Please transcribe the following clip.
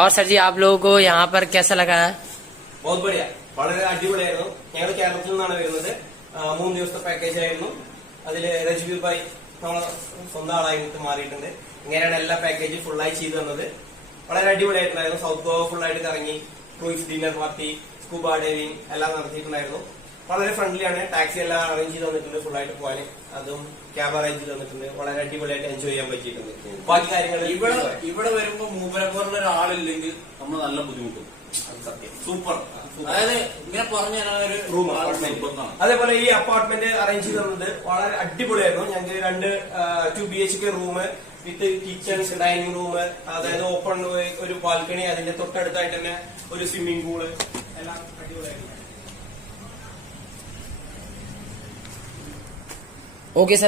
और सर जी आप लोगों को यहाँ पर कैसा लगा है? बहुत बढ़िया, വളരെ അടിപൊളിയായിരുന്നു. ഞങ്ങൾ കേരളത്തിൽ നിന്നാണ് വരുന്നത്. 3 ദിവസത്തെ പാക്കേജ് ആയിരുന്നു. അതില് രജ്ബീർ ഭായ് നമ്മളെ സ്വന്തം ആളായിട്ട് മാറിയിട്ടുണ്ട്. ഇങ്ങനെയാണ് എല്ലാ പാക്കേജും ഫുള്ളായി ചെയ്തു തന്നത്. വളരെ അടിപൊളിയായിട്ടുണ്ടായിരുന്നു. സൗത്ത് ഗോവ ഫുള്ളായിട്ട് കറങ്ങി, cruise dinner party, scuba diving എല്ലാം നടത്തിയിട്ടുണ്ടായിരുന്നു. വളരെ ഫ്രണ്ട്ലിയാണ്. ടാക്സി എല്ലാം അറേഞ്ച് ചെയ്ത് തന്നിട്ടുണ്ട് ഫുള്ളായിട്ട് പോകാൻ. അതും ക്യാബ് അറേഞ്ച് ചെയ്ത് തന്നിട്ടുണ്ട്. വളരെ അടിപൊളിയായിട്ട് എൻജോയ് ചെയ്യാൻ പറ്റിയിട്ടുണ്ട്. ബാക്കി കാര്യങ്ങൾ ഇവിടെ വരുമ്പോ മൂപ്പരെ പോലുള്ള ഒരാളില്ലെങ്കിൽ നമ്മൾ നല്ല ബുദ്ധിമുട്ടും. സത്യം സൂപ്പർ. അതായത് ഇങ്ങനെ പറഞ്ഞു ഒരു റൂം അപ്പാർട്ട്മെന്റ്. അതേപോലെ ഈ അപ്പാർട്ട്മെന്റ് അറേഞ്ച് ചെയ്ത് തന്നത് വളരെ അടിപൊളിയായിരുന്നു. ഞങ്ങൾക്ക് 2 BHK room with kitchen, dining room, അതായത് ഓപ്പൺ ഒരു ബാൽക്കണി, അതിന്റെ തൊട്ടടുത്തായിട്ട് തന്നെ ഒരു സ്വിമ്മിംഗ് പൂള്, എല്ലാം അടിപൊളിയായിരുന്നു. Okay sir.